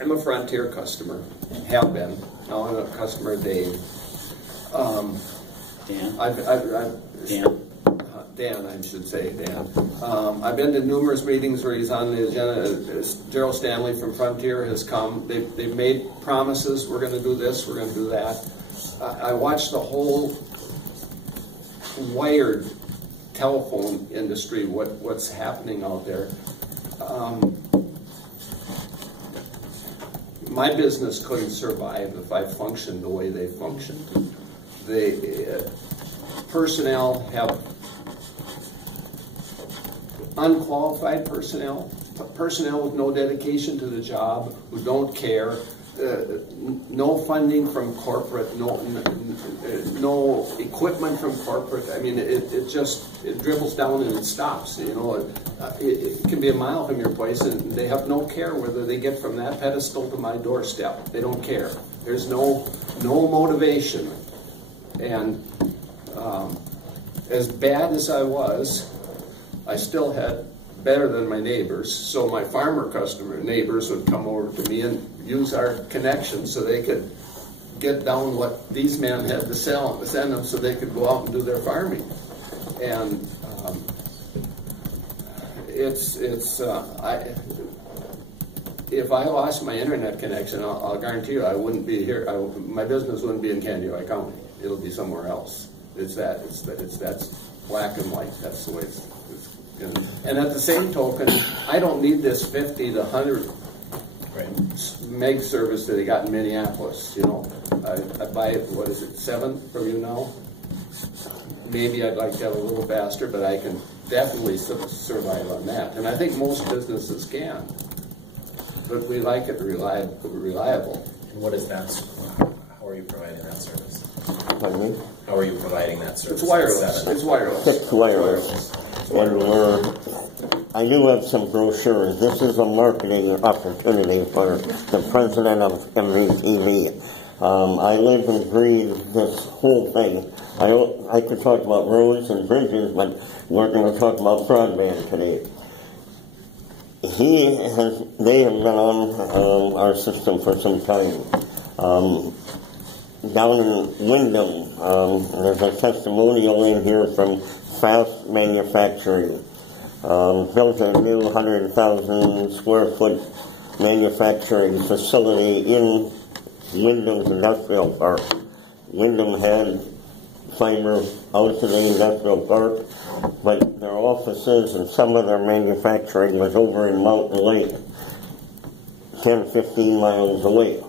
I'm a Frontier customer, have been. Now I'm a customer of Dave. Dan, I should say, Dan. I've been to numerous meetings where he's on the agenda. Gerald Stanley from Frontier has come. They've made promises. We're going to do this. We're going to do that. I watched the whole wired telephone industry, what's happening out there. My business couldn't survive if I functioned the way they functioned. The personnel have unqualified personnel with no dedication to the job, who don't care, no funding from corporate, no equipment from corporate. I mean, it dribbles down and it stops. You know, it can be a mile from your place, and they have no care whether they get from that pedestal to my doorstep. They don't care. There's no motivation. And as bad as I was, I still had better than my neighbors. So my farmer neighbors would come over to me and use our connections so they could get down what these men had to send them so they could go out and do their farming. And if I lost my internet connection, I'll guarantee you I wouldn't be here. My business wouldn't be in Candioi County. It'll be somewhere else. That's black and white. That's the way it's. And at the same token, I don't need this 50 to 100 meg service that they got in Minneapolis. You know, I buy it. What is it, 7 from you now? Maybe I'd like to have a little faster, but I can definitely survive on that. And I think most businesses can. But we like it reliable. And what is that? How are you providing that service? Pardon me? How are you providing that service? It's wireless. It's wireless. It's wireless. And I do have some brochures. This is a marketing opportunity for the president of MVTV. I live and breathe this whole thing. I could talk about roads and bridges, but we're going to talk about broadband today. They have been on our system for some time. Down in Wyndham, there's a testimonial in here from Fast Manufacturing. Built a new 100,000 square foot manufacturing facility in Wyndham's industrial park. Wyndham had fiber out to the industrial park, but their offices and some of their manufacturing was over in Mountain Lake, 10, 15 miles away.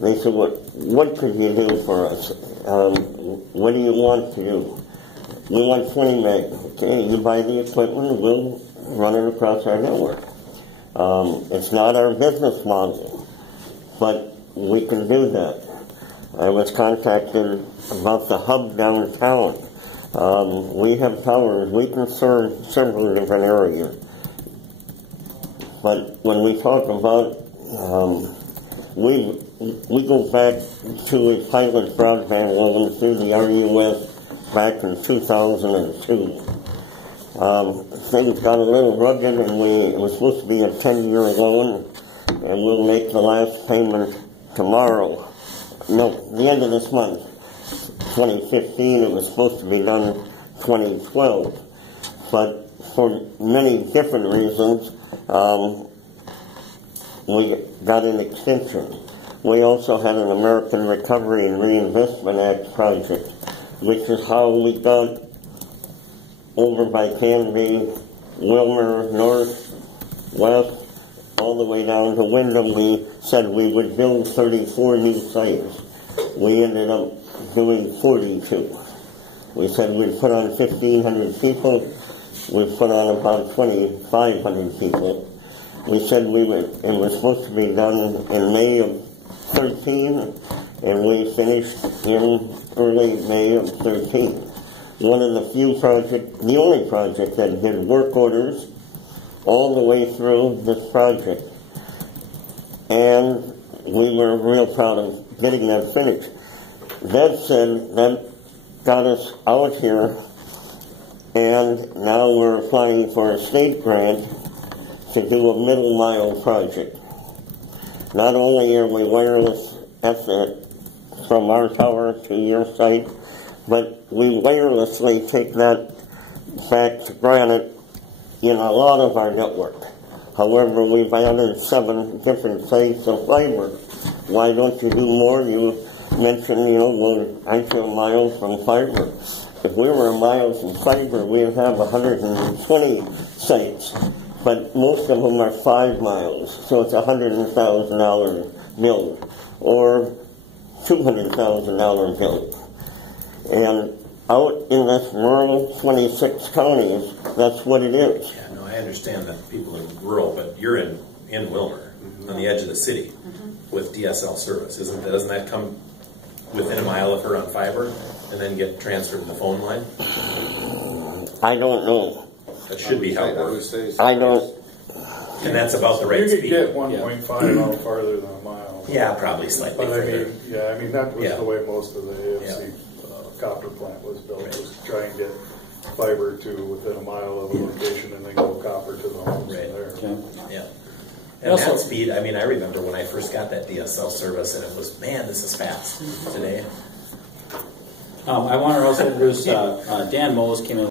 They said, what could you do for us? What do you want to do? We want 20 meg. Okay, you buy the equipment, we'll run it across our network. It's not our business model, but we can do that. I was contacted about the hub downtown. We have towers. We can serve several different areas. But when we talk about, we go back to a pilot broadband modem through the RUS back in 2002. Things got a little rugged, and it was supposed to be a 10-year loan, and we'll make the last payment tomorrow. No, the end of this month, 2015. It was supposed to be done 2012, but for many different reasons, we got an extension. We also had an American Recovery and Reinvestment Act project, which is how we got over by Canby, Willmar, north, west, all the way down to Wyndham. We said we would build 34 new sites. We ended up doing 42. We said we'd put on 1,500 people. We put on about 2,500 people. We said it was supposed to be done in May of 13, and we finished in early May of 13. One of the few projects, the only project that did work orders all the way through this project. And we were real proud of getting that finished. That said, that got us out here, and now we're applying for a state grant to do a middle mile project. not only are we wireless from our tower to your site, but we wirelessly take that fact for granted in a lot of our network. However, we've added 7 different sites of fiber. Why don't you do more? You mentioned, aren't you a mile from fiber? If we were a mile from fiber, we'd have 120 sites, but most of them are 5 miles, so it's $100,000 bill, or $200,000 bill. And out in this rural 26 counties, that's what it is. Yeah, no, I understand that people are rural, but you're in Willmar, on the edge of the city, with DSL service. Doesn't that come within a mile of her on fiber, and then get transferred to the phone line? I don't know. That should be how it works. I don't. And that's about the right speed. You could get 1.5 out farther than a mile. Yeah, probably slightly But further. that was the way most of the AFC copper plant was built, was to try and get fiber to within a mile of a location and then go copper to the homes from there. Yeah. And that speed, I remember when I first got that DSL service, and it was, man, this is fast today. I want to also introduce Dan Moles came in